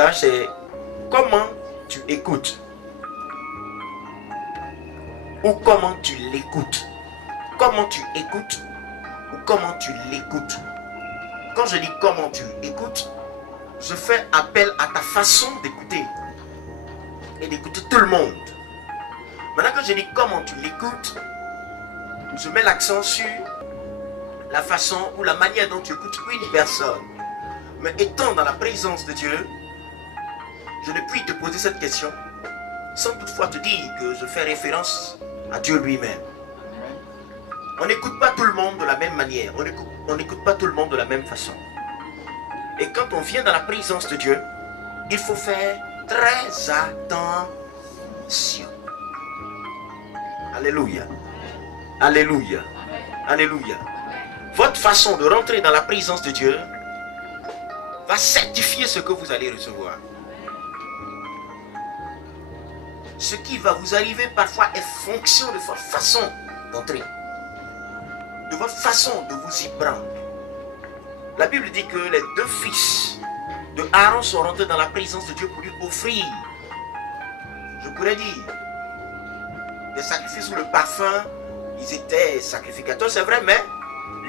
message, c'est comment tu écoutes ou comment tu l'écoutes. Comment tu écoutes ou comment tu l'écoutes. Quand je dis comment tu écoutes, je fais appel à ta façon d'écouter et d'écouter tout le monde. Maintenant, quand je dis comment tu l'écoutes, je mets l'accent sur la façon ou la manière dont tu écoutes une personne. Mais étant dans la présence de Dieu, je ne puis te poser cette question sans toutefois te dire que je fais référence à Dieu lui-même. On n'écoute pas tout le monde de la même manière, on n'écoute pas tout le monde de la même façon. Et quand on vient dans la présence de Dieu, il faut faire très attention. Alléluia. Alléluia. Alléluia. Votre façon de rentrer dans la présence de Dieu va certifier ce que vous allez recevoir. Ce qui va vous arriver parfois est fonction de votre façon d'entrer, de votre façon de vous y prendre. La Bible dit que les deux fils de Aaron sont rentrés dans la présence de Dieu pour lui offrir, je pourrais dire, des sacrifices où le parfum, ils étaient sacrificateurs, c'est vrai, mais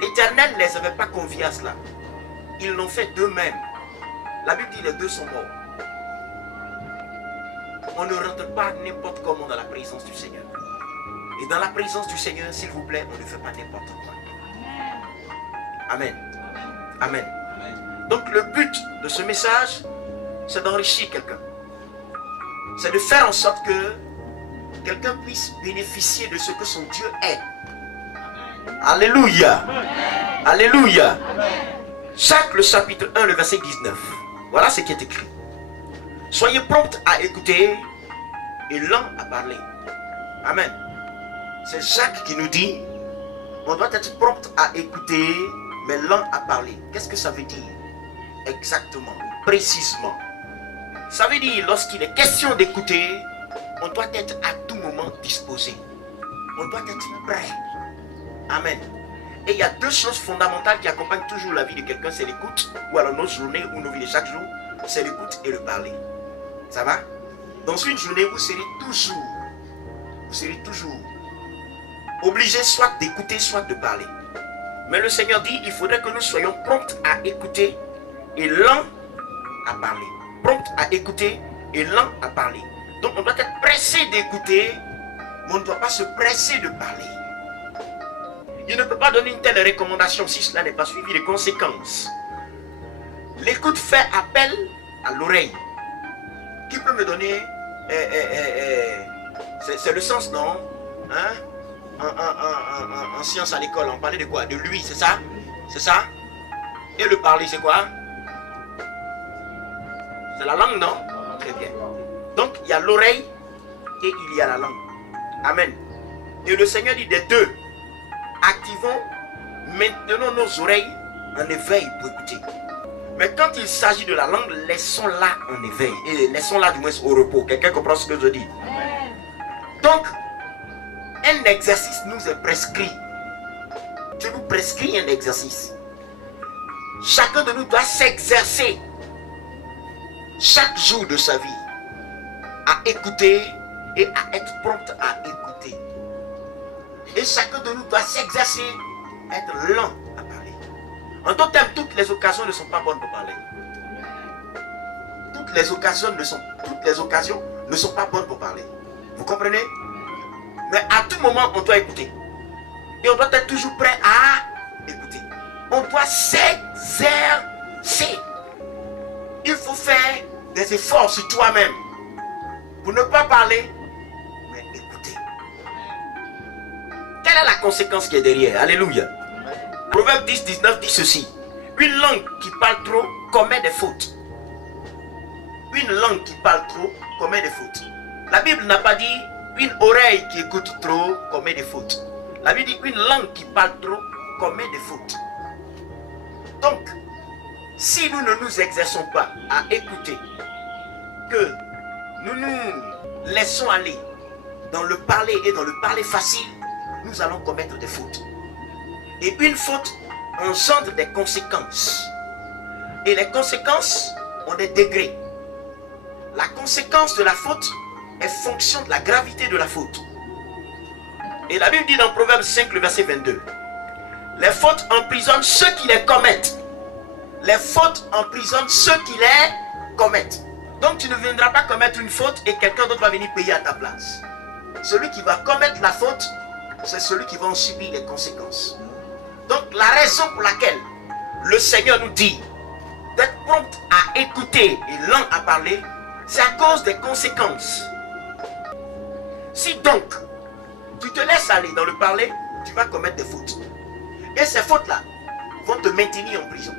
l'Éternel ne les avait pas conviés à cela. Ils l'ont fait d'eux-mêmes. La Bible dit les deux sont morts. On ne rentre pas n'importe comment dans la présence du Seigneur. Et dans la présence du Seigneur, s'il vous plaît, on ne fait pas n'importe quoi. Amen. Amen. Donc le but de ce message, c'est d'enrichir quelqu'un. C'est de faire en sorte que quelqu'un puisse bénéficier de ce que son Dieu est. Alléluia. Alléluia. Jacques le chapitre 1, le verset 19. Voilà ce qui est écrit. Soyez prompts à écouter et lents à parler. Amen. C'est Jacques qui nous dit, on doit être prompt à écouter, mais lent à parler. Qu'est-ce que ça veut dire? Exactement, précisément. Ça veut dire, lorsqu'il est question d'écouter, on doit être à tout moment disposé. On doit être prêt. Amen. Et il y a deux choses fondamentales qui accompagnent toujours la vie de quelqu'un, c'est l'écoute, ou alors nos journées ou nos vies de chaque jour, c'est l'écoute et le parler. Ça va? Dans une journée, vous serez toujours obligé soit d'écouter, soit de parler. Mais le Seigneur dit, il faudrait que nous soyons prompts à écouter et lents à parler. Prompts à écouter et lents à parler. Donc on doit être pressé d'écouter, mais on ne doit pas se presser de parler. Il ne peut pas donner une telle recommandation si cela n'est pas suivi de conséquences. L'écoute fait appel à l'oreille. Qui peut me donner c'est le sens, non? Hein? En sciences à l'école, on parlait de quoi? De lui, c'est ça? C'est ça? Et le parler, c'est quoi? C'est la langue, non? Très bien. Donc, il y a l'oreille et il y a la langue. Amen. Et le Seigneur dit des deux, activons, maintenons nos oreilles en éveil pour écouter. Mais quand il s'agit de la langue, laissons-la en éveil. Et laissons-la du moins au repos. Quelqu'un comprend ce que je dis? Donc, un exercice nous est prescrit. Dieu nous prescrit un exercice. Chacun de nous doit s'exercer chaque jour de sa vie à écouter et à être prompt à écouter. Et chacun de nous doit s'exercer à être lent à parler. En d'autres termes, toutes les occasions ne sont pas bonnes pour parler. Toutes les occasions ne sont pas bonnes pour parler. Vous comprenez? Mais à tout moment, on doit écouter. Et on doit être toujours prêt à écouter. On doit s'exercer. Il faut faire des efforts sur toi-même pour ne pas parler, mais écouter. Quelle est la conséquence qui est derrière? Alléluia. Proverbe 10, 19 dit ceci. Une langue qui parle trop commet des fautes. Une langue qui parle trop commet des fautes. La Bible n'a pas dit une oreille qui écoute trop commet des fautes. La Bible dit une langue qui parle trop commet des fautes. Donc, si nous ne nous exerçons pas à écouter, que nous nous laissons aller dans le parler et dans le parler facile, nous allons commettre des fautes. Et une faute engendre des conséquences. Et les conséquences ont des degrés. la conséquence de la faute est fonction de la gravité de la faute. Et la Bible dit dans Proverbe 5, le verset 22, les fautes emprisonnent ceux qui les commettent. Les fautes emprisonnent ceux qui les commettent. Donc tu ne viendras pas commettre une faute et quelqu'un d'autre va venir payer à ta place. Celui qui va commettre la faute, c'est celui qui va en subir les conséquences. Donc la raison pour laquelle le Seigneur nous dit d'être prompt à écouter et lent à parler, c'est à cause des conséquences. Si donc tu te laisses aller dans le parler, tu vas commettre des fautes. Et ces fautes-là vont te maintenir en prison.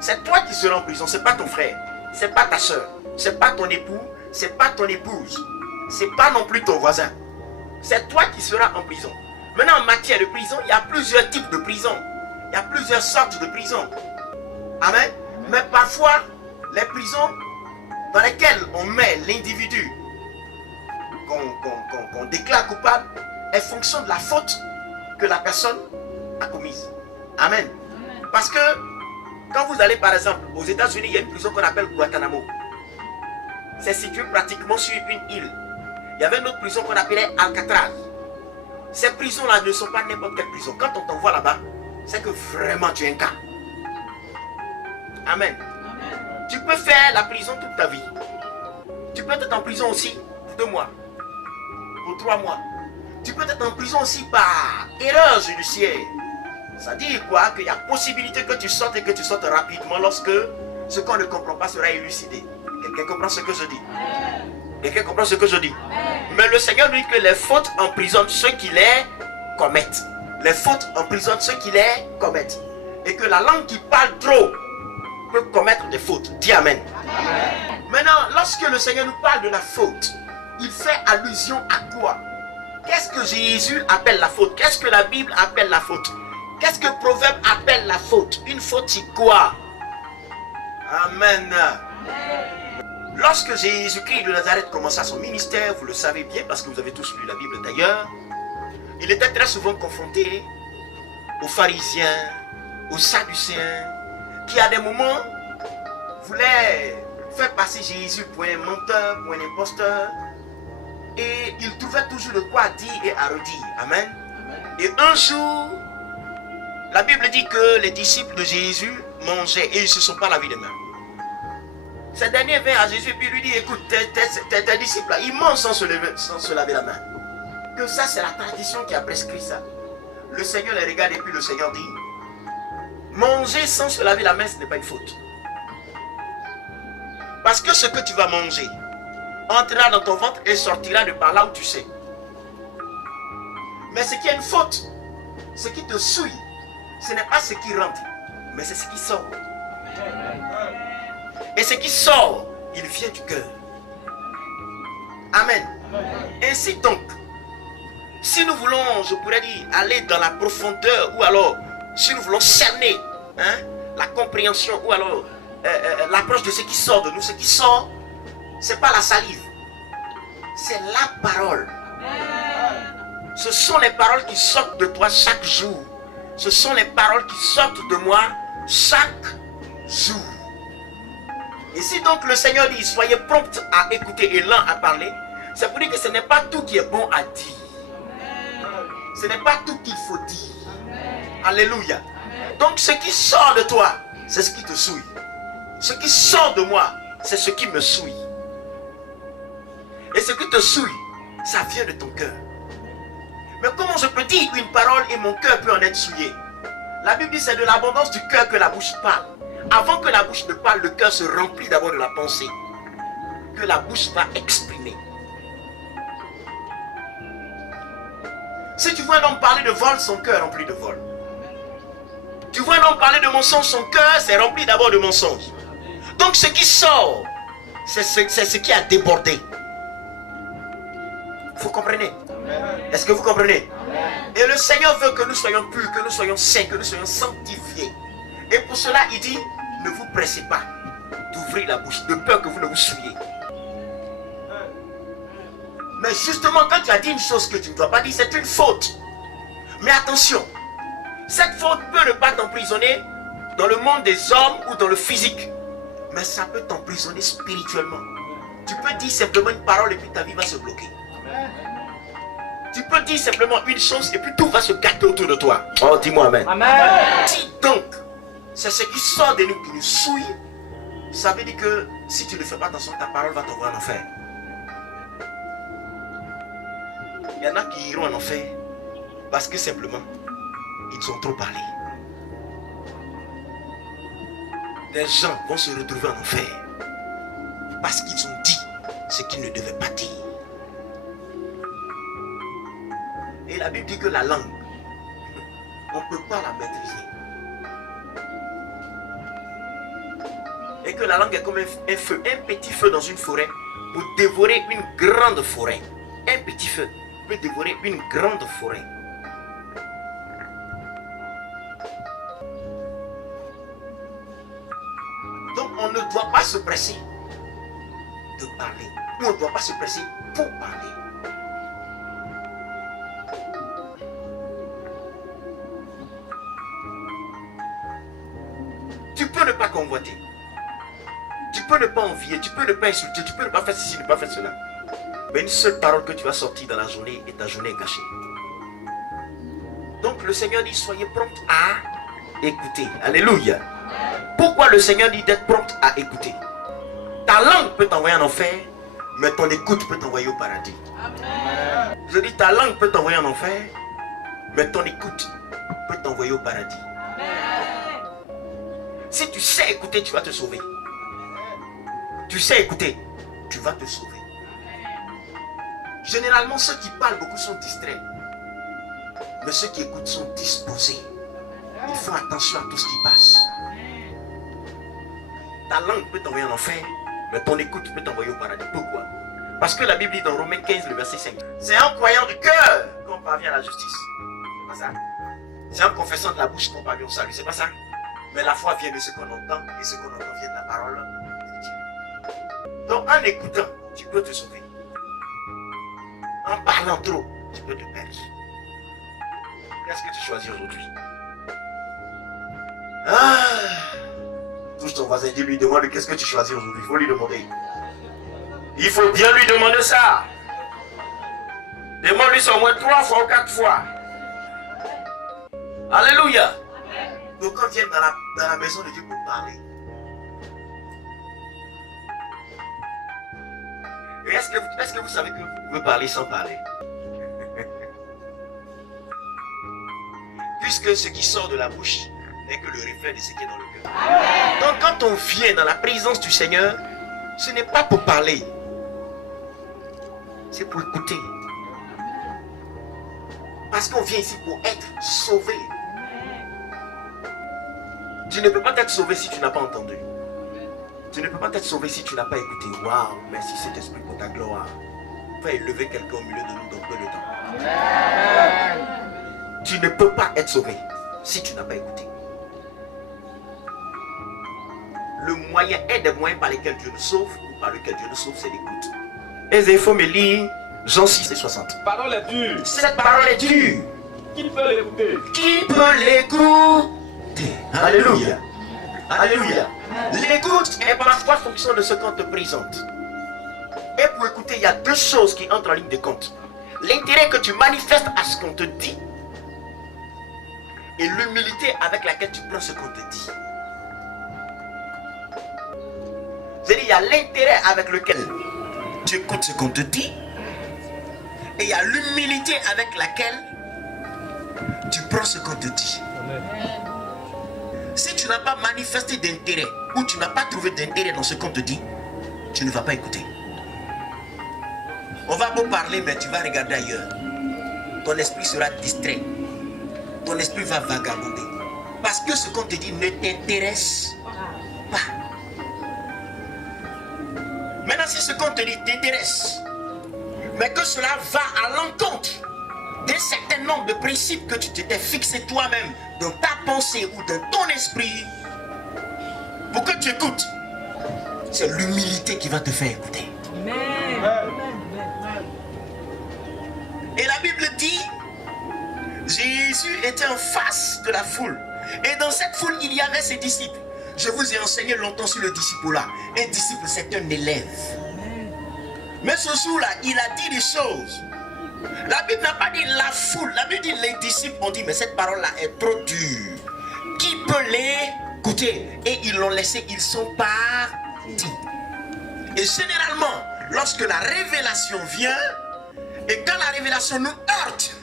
C'est toi qui seras en prison, c'est pas ton frère, c'est pas ta soeur, c'est pas ton époux, c'est pas ton épouse, c'est pas non plus ton voisin. C'est toi qui seras en prison. Maintenant, en matière de prison, il y a plusieurs types de prison. Il y a plusieurs sortes de prisons. Amen. Mais parfois, les prisons dans lesquelles on met l'individu qu'on déclare coupable est fonction de la faute que la personne a commise. Amen. Parce que quand vous allez par exemple aux États-Unis, il y a une prison qu'on appelle Guantanamo. C'est situé pratiquement sur une île. Il y avait une autre prison qu'on appelait Alcatraz. Ces prisons-là ne sont pas n'importe quelle prison. Quand on t'envoie là-bas, c'est que vraiment tu es un cas. Amen. Amen. Tu peux faire la prison toute ta vie. Tu peux être en prison aussi pour 2 mois, pour 3 mois. Tu peux être en prison aussi par erreur judiciaire. Ça dit quoi? Qu'il y a possibilité que tu sortes et que tu sortes rapidement lorsque ce qu'on ne comprend pas sera élucidé. Quelqu'un comprend ce que je dis? Quelqu'un comprend ce que je dis? Mais le Seigneur dit que les fautes emprisonnent ceux qui les commettent. Les fautes emprisonnent ceux qui les commettent. Et que la langue qui parle trop peut commettre des fautes. Dis Amen. Amen. Maintenant, lorsque le Seigneur nous parle de la faute, il fait allusion à quoi? Qu'est-ce que Jésus appelle la faute? Qu'est-ce que la Bible appelle la faute? Qu'est-ce que Proverbe appelle la faute? Une faute, c'est quoi? Amen. Lorsque Jésus-Christ de Nazareth commença son ministère, vous le savez bien parce que vous avez tous lu la Bible d'ailleurs, il était très souvent confronté aux pharisiens, aux sadducéens, qui à des moments voulaient faire passer Jésus pour un menteur, pour un imposteur, et il trouvait toujours de quoi dire et à redire. Amen. Et un jour, la Bible dit que les disciples de Jésus mangeaient et ils ne se sont pas lavé les mains. Ce dernier vient à Jésus et puis lui dit, écoute, tes disciples là, ils mangent sans se laver la main. Que ça, c'est la tradition qui a prescrit ça. Le Seigneur les regarde et puis le Seigneur dit, manger sans se laver la main, ce n'est pas une faute. Parce que ce que tu vas manger entrera dans ton ventre et sortira de par là où tu sais. Mais ce qui est une faute, ce qui te souille, ce n'est pas ce qui rentre, mais c'est ce qui sort. Et ce qui sort, il vient du cœur. Amen. Ainsi donc, si nous voulons, je pourrais dire, aller dans la profondeur, ou alors, si nous voulons cerner la compréhension, ou alors l'approche de ce qui sort de nous, ce qui sort, ce n'est pas la salive, c'est la parole. Ce sont les paroles qui sortent de toi chaque jour. Ce sont les paroles qui sortent de moi chaque jour. Et si donc le Seigneur dit, soyez prompts à écouter et lents à parler, c'est pour dire que ce n'est pas tout qui est bon à dire. Ce n'est pas tout qu'il faut dire. Alléluia. Donc ce qui sort de toi, c'est ce qui te souille. Ce qui sort de moi, c'est ce qui me souille. Et ce qui te souille, ça vient de ton cœur. Mais comment je peux dire une parole et mon cœur peut en être souillé? La Bible dit c'est de l'abondance du cœur que la bouche parle. Avant que la bouche ne parle, le cœur se remplit d'abord de la pensée que la bouche va exprimer. Si tu vois un homme parler de vol, son cœur est rempli de vol. Tu vois un homme parler de mensonge, son cœur s'est rempli d'abord de mensonge. Donc ce qui sort, c'est ce qui a débordé. Vous comprenez? Est-ce que vous comprenez? Et le Seigneur veut que nous soyons purs, que nous soyons saints, que nous soyons sanctifiés. Et pour cela, il dit, ne vous pressez pas d'ouvrir la bouche, de peur que vous ne vous souillez. Mais justement, quand tu as dit une chose que tu ne dois pas dire, c'est une faute. Mais attention, cette faute peut ne pas t'emprisonner dans le monde des hommes ou dans le physique. Mais ça peut t'emprisonner spirituellement. Tu peux dire simplement une parole et puis ta vie va se bloquer. Tu peux dire simplement une chose et puis tout va se gâter autour de toi. Oh, dis-moi amen. Amen. Si donc, c'est ce qui sort de nous qui nous souille, ça veut dire que si tu ne fais pas attention, ta parole va t'envoyer en enfer. Il y en a qui iront en enfer parce que simplement, ils ont trop parlé. Des gens vont se retrouver en enfer parce qu'ils ont dit ce qu'ils ne devaient pas dire. Et la Bible dit que la langue, on ne peut pas la maîtriser. Et que la langue est comme un feu, un petit feu dans une forêt pour dévorer une grande forêt. Un petit feu peut dévorer une grande forêt. Donc on ne doit pas se presser de parler. Ou on ne doit pas se presser pour parler. Tu peux ne pas convoiter. Tu peux ne pas envier, tu peux ne pas insulter, tu peux ne pas faire ceci, ne pas faire cela. Mais une seule parole que tu vas sortir dans la journée et ta journée est gâchée. Donc le Seigneur dit, soyez prompt à écouter. Alléluia. Pourquoi le Seigneur dit d'être prompt à écouter? Ta langue peut t'envoyer en enfer, mais ton écoute peut t'envoyer au paradis. Amen. Je dis, ta langue peut t'envoyer en enfer, mais ton écoute peut t'envoyer au paradis. Amen. Si tu sais écouter, tu vas te sauver. Tu sais écouter, tu vas te sauver. Généralement, ceux qui parlent beaucoup sont distraits. Mais ceux qui écoutent sont disposés. Ils font attention à tout ce qui passe. Ta langue peut t'envoyer en enfer, mais ton écoute peut t'envoyer au paradis. Pourquoi? Parce que la Bible dit dans Romains 15, le verset 5. C'est en croyant du cœur qu'on parvient à la justice. C'est pas ça. C'est en confessant de la bouche qu'on parvient au salut. C'est pas ça. Mais la foi vient de ce qu'on entend, et ce qu'on entend vient de la parole de Dieu. Donc en écoutant, tu peux te sauver. En parlant trop, tu peux te perdre. Qu'est-ce que tu choisis aujourd'hui? Touche ton voisin et dis-lui, demande qu'est-ce que tu choisis aujourd'hui. Il faut lui demander. Il faut bien lui demander ça. Demande-lui ça au moins 3 fois ou 4 fois. Alléluia. Donc quand viens dans la maison de Dieu pour parler. Et est-ce que vous savez que vous pouvez parler sans parler? Puisque ce qui sort de la bouche n'est que le reflet de ce qui est dans le cœur. Donc quand on vient dans la présence du Seigneur, ce n'est pas pour parler. C'est pour écouter. Parce qu'on vient ici pour être sauvé. Tu ne peux pas être sauvé si tu n'as pas entendu. Tu ne peux pas être sauvé si tu n'as pas écouté. Waouh, merci Saint-Esprit pour ta gloire. Va élever quelqu'un au milieu de nous dans peu de temps. Amen. Tu ne peux pas être sauvé si tu n'as pas écouté. Le moyen, un des moyens par lesquels Dieu nous sauve, ou par lequel Dieu nous sauve, c'est l'écoute. Et il faut me lire Jean 6 et 60. Cette parole est dure. Cette parole est dure. Qui peut l'écouter? Qui peut l'écouter? Alléluia. Alléluia. L'écoute est parfois fonction de ce qu'on te présente. Et pour écouter, il y a 2 choses qui entrent en ligne de compte. L'intérêt que tu manifestes à ce qu'on te dit et l'humilité avec laquelle tu prends ce qu'on te dit. C'est-à-dire, il y a l'intérêt avec lequel tu écoutes ce qu'on te dit et il y a l'humilité avec laquelle tu prends ce qu'on te dit. Amen. Si tu n'as pas manifesté d'intérêt ou tu n'as pas trouvé d'intérêt dans ce qu'on te dit, tu ne vas pas écouter. On va beau parler, mais tu vas regarder ailleurs. Ton esprit sera distrait. Ton esprit va vagabonder. Parce que ce qu'on te dit ne t'intéresse pas. Maintenant, si ce qu'on te dit t'intéresse, mais que cela va à l'encontre d'un certain nombre de principes que tu t'étais fixé toi-même dans ta pensée ou dans ton esprit, pour que tu écoutes, c'est l'humilité qui va te faire écouter. Amen. Et la Bible dit, Jésus était en face de la foule. Et dans cette foule, il y avait ses disciples. Je vous ai enseigné longtemps sur le disciple-là. Un disciple, c'est un élève. Mais ce jour-là, il a dit des choses. La Bible n'a pas dit la foule. La Bible dit les disciples ont dit, mais cette parole-là est trop dure. Qui peut l'écouter? Et ils l'ont laissé, ils sont partis. Et généralement, lorsque la révélation vient, et quand la révélation nous heurte,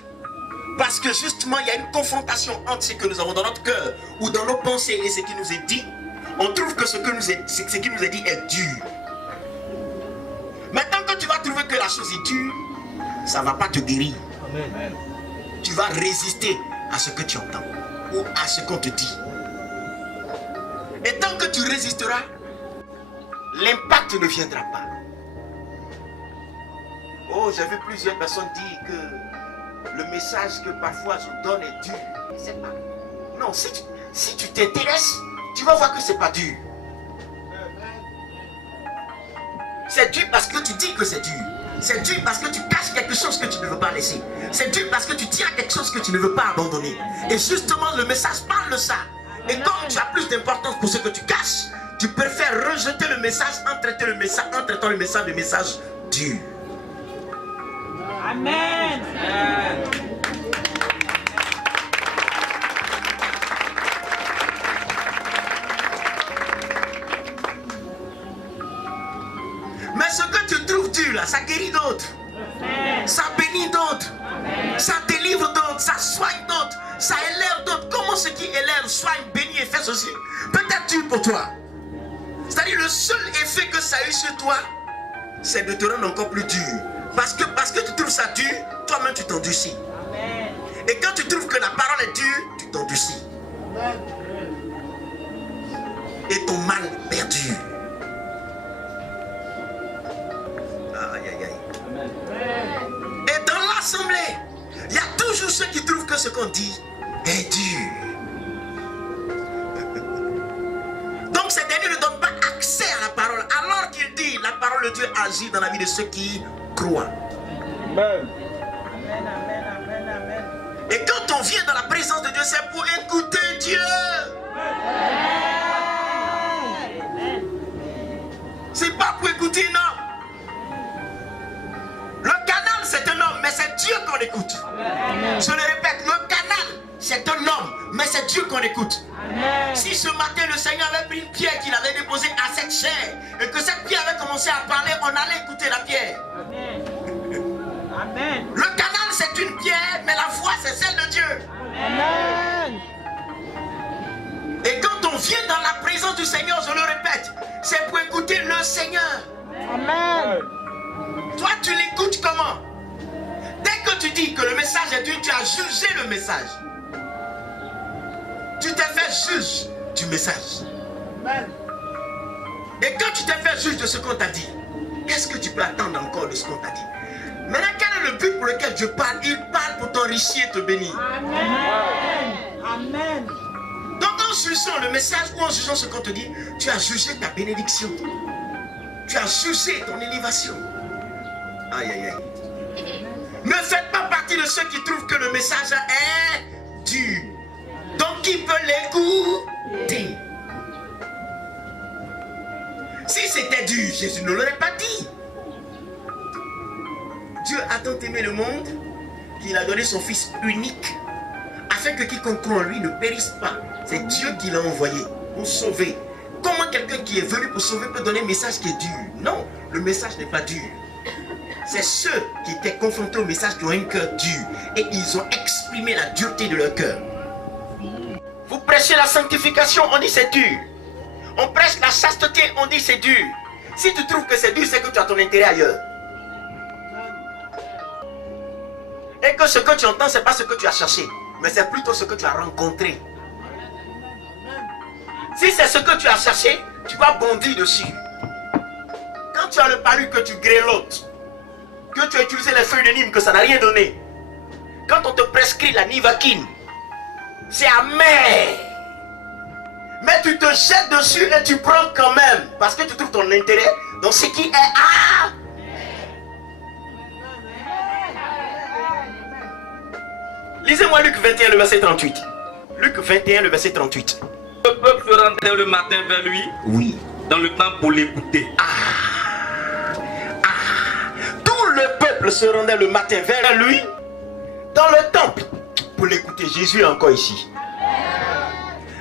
parce que justement, il y a une confrontation entre ce que nous avons dans notre cœur ou dans nos pensées et ce qui nous est dit, on trouve que ce qui nous est dit est dur. Maintenant, quand tu vas trouver que la chose est dure, ça ne va pas te guérir. Amen. Tu vas résister à ce que tu entends ou à ce qu'on te dit. Et tant que tu résisteras, l'impact ne viendra pas. Oh, j'ai vu plusieurs personnes dire que le message que parfois je donne est dur. C'est pas. Non, si tu t'intéresses, tu vas voir que c'est pas dur. C'est dur parce que tu dis que c'est dur. C'est dur parce que tu caches quelque chose que tu ne veux pas laisser. C'est dur parce que tu tiens à quelque chose que tu ne veux pas abandonner. Et justement, le message parle de ça. Et comme tu as plus d'importance pour ce que tu caches, tu préfères rejeter le message en traitant le message de message dur. Amen. Mais ce que tu trouves dur là, ça guérit d'autres. Ça bénit d'autres. Ça délivre d'autres. Ça soigne d'autres. Ça élève d'autres. Comment ce qui élève, soigne, bénit et fait ceci peut être dur pour toi. C'est-à-dire le seul effet que ça a eu sur toi, c'est de te rendre encore plus dur. Parce que tu trouves ça dur, toi-même tu t'endurcis. Et quand tu trouves que la parole est dure, tu t'endurcis. Et ton mal perdure. Aïe, aïe, aïe. Et dans l'assemblée, il y a toujours ceux qui trouvent que ce qu'on dit est dur. Donc ces derniers ne donnent pas accès à la parole, alors qu'il dit la parole de Dieu agit dans la vie de ceux qui croient. Amen. Et quand on vient dans la présence de Dieu, c'est pour écouter Dieu. C'est pas pour écouter un homme. Le canal c'est un homme, mais c'est Dieu qu'on écoute. Je le répète, le canal c'est un homme, mais c'est Dieu qu'on écoute. Si ce matin le Seigneur avait pris une pierre qu'il avait déposée à cette chair et que cette pierre avait commencé à parler, on allait écouter la pierre. Amen. Le canal c'est une pierre, mais la voix c'est celle de Dieu. Amen. Et quand on vient dans la présence du Seigneur, je le répète, c'est pour écouter le Seigneur. Amen. Toi tu l'écoutes comment? Dès que tu dis que le message est dur, tu as jugé le message. Tu t'es fait juge du message. Et quand tu t'es fait juge de ce qu'on t'a dit, qu'est-ce que tu peux attendre encore de ce qu'on t'a dit? Maintenant, quel est le but pour lequel Dieu parle? Il parle pour t'enrichir et te bénir. Amen. Amen. Donc en jugeant le message ou en jugeant ce qu'on te dit, tu as jugé ta bénédiction. Tu as jugé ton élévation. Aïe, aïe, aïe. Ne faites pas partie de ceux qui trouvent que le message est dur. Donc qui peut l'écouter? Si c'était dur, Jésus ne l'aurait pas dit. Dieu a tant aimé le monde qu'il a donné son Fils unique afin que quiconque croit en lui ne périsse pas. C'est Dieu qui l'a envoyé pour sauver. Comment quelqu'un qui est venu pour sauver peut donner un message qui est dur? Non, le message n'est pas dur. C'est ceux qui étaient confrontés au message qui ont un cœur dur et ils ont exprimé la dureté de leur cœur. Vous prêchez la sanctification, on dit c'est dur. On prêche la chasteté, on dit c'est dur. Si tu trouves que c'est dur, c'est que tu as ton intérêt ailleurs. Et que ce que tu entends, ce n'est pas ce que tu as cherché, mais c'est plutôt ce que tu as rencontré. Si c'est ce que tu as cherché, tu vas bondir dessus. Quand tu as le palu que tu grelottes, que tu as utilisé les feuilles de Nîmes, que ça n'a rien donné. Quand on te prescrit la nivaquine, c'est amer. Mais tu te jettes dessus et tu prends quand même. Parce que tu trouves ton intérêt dans ce qui est à. Lisez-moi Luc 21, le verset 38. Luc 21, le verset 38. Le peuple se rendait le matin vers lui. Oui. Dans le temps pour l'écouter. peuple se rendait le matin vers lui dans le temple pour l'écouter. Jésus est encore ici.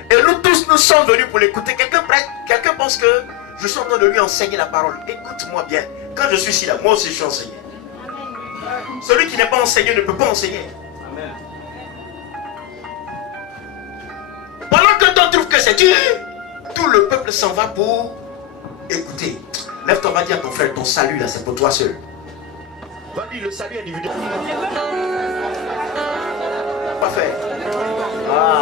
Et nous tous, nous sommes venus pour l'écouter. Quelqu'un pense que je suis en train de lui enseigner la parole. Écoute-moi bien. Quand je suis ici, là, moi aussi je suis enseigné. Celui qui n'est pas enseigné ne peut pas enseigner. Amen. Pendant que tu trouves que c'est dur, tout le peuple s'en va pour écouter. Lève-toi, va dire à ton frère, ton salut là, c'est pour toi seul. Va dire le salut individuel. Quoi faire?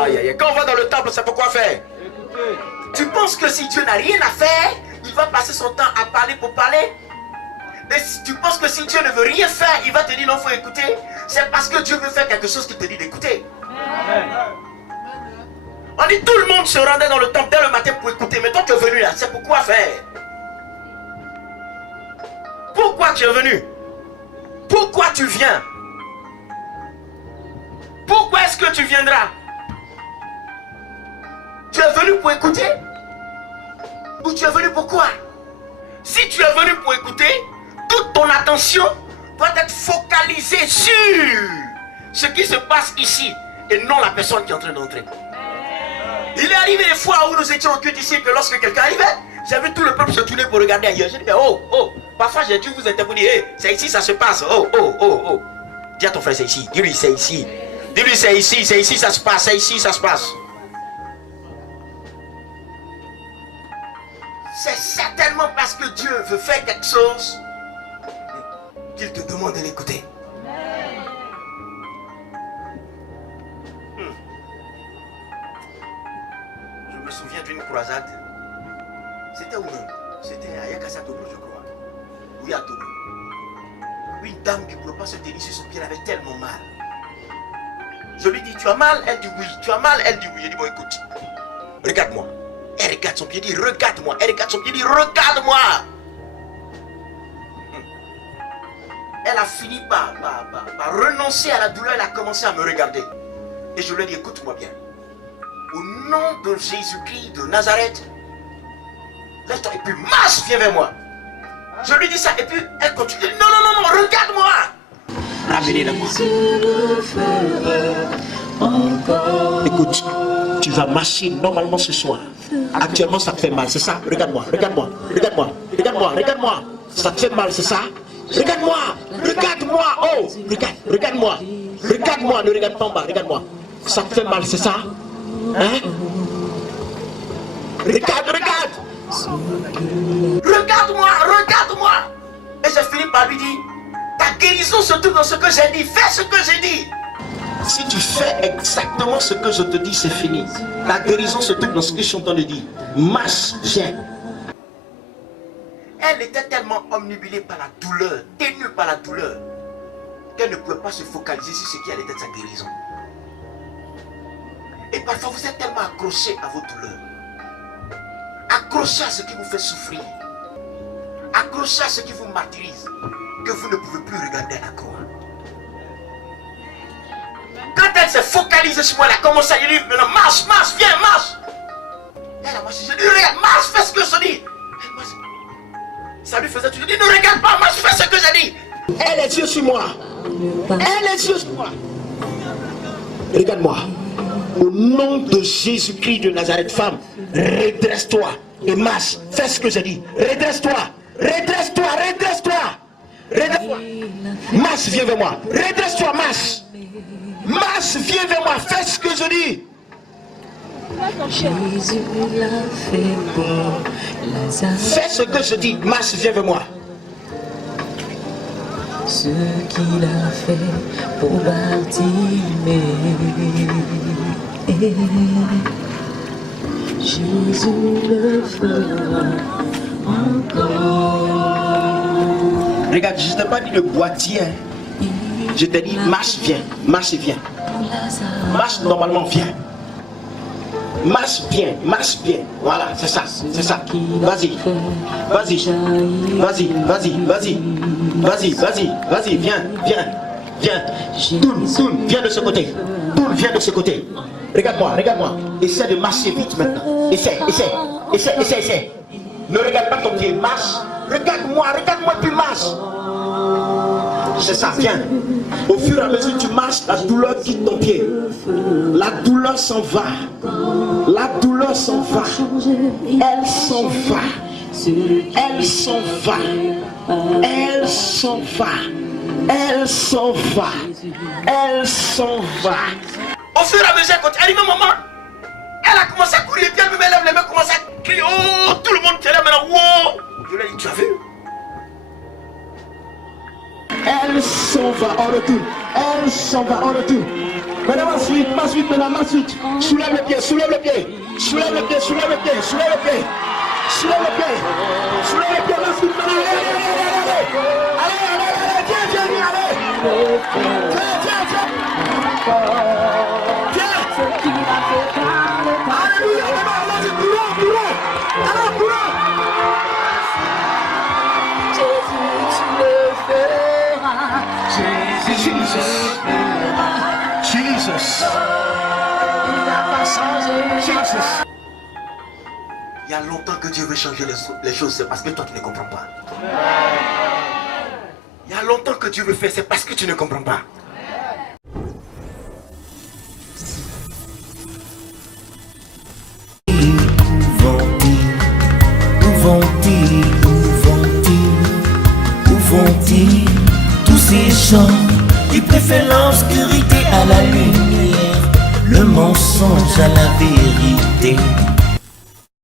Aïe, aïe, aïe. Quand on va dans le temple, c'est pour quoi faire? Écoutez. Tu penses que si Dieu n'a rien à faire, il va passer son temps à parler pour parler? Et si tu penses que si Dieu ne veut rien faire, il va te dire non, il faut écouter? C'est parce que Dieu veut faire quelque chose qu'il te dit d'écouter. On dit tout le monde se rendait dans le temple dès le matin pour écouter. Mais toi tu es venu là, c'est pour quoi faire? Pourquoi tu es venu? Pourquoi tu viens? Pourquoi est-ce que tu viendras? Tu es venu pour écouter? Ou tu es venu pour quoi? Si tu es venu pour écouter, toute ton attention doit être focalisée sur ce qui se passe ici et non la personne qui est en train d'entrer. Il est arrivé des fois où nous étions au culte ici que lorsque quelqu'un arrivait, j'ai vu tout le peuple se tourner pour regarder ailleurs. J'ai dit mais oh, oh, parfois j'ai dû vous interpeller, hey, c'est ici ça se passe, oh, oh, oh, oh. Dis à ton frère c'est ici, dis-lui c'est ici. Dis-lui c'est ici ça se passe, c'est ici ça se passe. C'est certainement parce que Dieu veut faire quelque chose qu'il te demande de l'écouter. Je me souviens d'une croisade. C'était où même? C'était à Yakassatogo, je crois. Oui, à Togo. Une dame qui ne pouvait pas se tenir sur son pied, elle avait tellement mal. Je lui dis, tu as mal? Elle dit oui. Tu as mal? Elle dit oui. Je dis, bon, écoute, regarde-moi. Elle regarde son pied, dit regarde-moi. Elle regarde son pied, dit regarde-moi. Elle a fini par renoncer à la douleur. Elle a commencé à me regarder. Et je lui ai dit, écoute-moi bien. Au nom de Jésus-Christ de Nazareth, lève-toi et puis marche, viens vers moi. Je lui dis ça et puis elle continue. Non, non, non, non, regarde-moi. Ramenez-la moi. Écoute, tu vas marcher normalement ce soir. Actuellement ça te fait mal, c'est ça? Regarde-moi, regarde-moi, regarde-moi, regarde-moi, regarde-moi. Ça te fait mal, c'est ça? Regarde-moi, regarde-moi, oh, regarde, regarde-moi, regarde-moi, ne regarde pas en bas, regarde-moi. Ça te fait mal, c'est ça? Hein? Regarde, regarde. Regarde-moi, regarde-moi. Et j'ai fini par lui dire, ta guérison se trouve dans ce que j'ai dit, fais ce que j'ai dit. Si tu fais exactement ce que je te dis, c'est fini. La guérison se trouve dans ce que je suis en train de dire. Marche, viens. Elle était tellement omnibulée par la douleur, ténue par la douleur, qu'elle ne pouvait pas se focaliser sur ce qui allait être sa guérison. Et parfois vous êtes tellement accrochés à vos douleurs, accrochés à ce qui vous fait souffrir, accrochés à ce qui vous martyrise, que vous ne pouvez plus regarder à la croix. Quand elle s'est focalisée sur moi, elle a commencé à dire maintenant marche, marche, viens, marche. Elle a marché, je dis regarde, marche, fais ce que je dis. Ça lui faisait, tu dis ne regarde pas, marche, fais ce que j'ai dit. Elle est Dieu sur moi. Elle est Dieu sur moi. Regarde-moi. Au nom de Jésus-Christ de Nazareth, femme, redresse-toi et marche, fais ce que j'ai dit. Redresse-toi, redresse-toi, redresse-toi. Redresse-toi. Marche, viens vers moi. Redresse-toi, marche. Marche, viens vers moi, fais ce que je dis. Jésus l'a fait pour Lazare. Fais ce que je dis, marche, viens vers moi. Ce qu'il a fait pour Bartimée. Jésus le fera encore. Regarde, je ne t'ai pas dit le boîtier. Je t'ai dit marche, viens, marche, viens. Marche normalement, viens. Marche bien, marche bien. Voilà, c'est ça, c'est ça. Vas-y, vas-y, vas-y, vas-y, vas-y, vas-y, vas-y, vas-y, viens, viens, viens. Tourne, tourne, viens de ce côté. Tourne, viens de ce côté. Regarde-moi, regarde-moi. Essaie de marcher vite maintenant. Essaie, essaie, essaie, essaie, essaie. Ne regarde pas ton pied, marche. Regarde-moi, regarde-moi, puis marche. C'est ça, viens. Au fur et à mesure que tu marches, la douleur quitte ton pied. La douleur s'en va. La douleur s'en va. Elle s'en va. Elle s'en va. Elle s'en va. Elle s'en va. Elle s'en va. Au fur et à mesure, quand tu arrives à un moment, elle a commencé à courir, puis elle me lève les mains, commence à crier. Oh, tout le monde qui est là maintenant. Wow. Je lui ai dit, tu as vu? Elle s'en va en retour. Elle s'en va en retour. Maintenant, marche vite, maintenant, marche vite. Soulève le pied, soulève le pied. Soulève le pied, soulève le pied, soulève le pied. Soulève le pied. Soulève le pied, marche vite, maintenant. Allez, viens, allez. Alléluia, vas-y, courons. Alors, courons. Jesus. Il y a longtemps que Dieu veut changer les choses, c'est parce que toi tu ne comprends pas. Il y a longtemps que Dieu veut faire, c'est parce que tu ne comprends pas. Où vont-ils tous ces gens qui préfèrent l'obscurité à la lumière, le mensonge à la vérité?